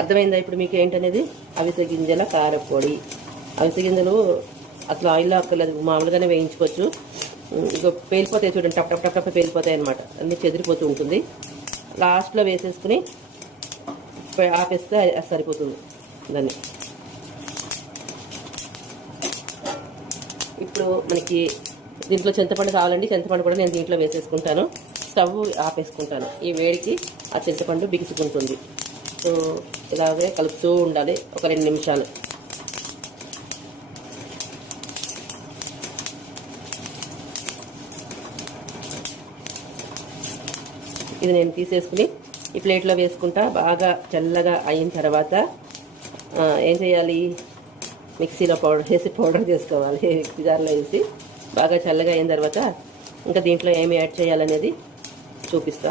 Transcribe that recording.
అర్థమైందా ఇప్పుడు మీకు ఏంటనేది? అవిసె గింజల కారపొడి. అవిసె గింజలు అసలు ఆయిల్లో అక్కర్లేదు, మామూలుగానే వేయించుకోవచ్చు. ఇక పేలిపోతాయి చూడండి, టప్ టప్ టప్ టప్ పేలిపోతాయి అనమాట, అన్నీ చెదిరిపోతూ ఉంటుంది. లాస్ట్లో వేసేసుకుని ఆపేస్తే సరిపోతుంది దాన్ని. ఇప్పుడు మనకి దీంట్లో చింతపండు కావాలండి, చింతపండు కూడా నేను దీంట్లో వేసేసుకుంటాను. స్టవ్ ఆపేసుకుంటాను. ఈ వేడికి ఆ చింతపండు బిగుసుకుంటుంది. సో ఇలాగే కలుపుతూ ఉండాలి ఒక 2 నిమిషాలు. ఇది నేను తీసేసుకుని ఈ ప్లేట్లో వేసుకుంటా. బాగా చల్లగా అయిన తర్వాత ఏం చేయాలి? మిక్సీలో పౌడర్ చేసుకోవాలి. మిక్సీ జార్లో వేసి బాగా చల్లగా అయిన తర్వాత ఇంకా దీంట్లో ఏమి యాడ్ చేయాలనేది చూపిస్తా.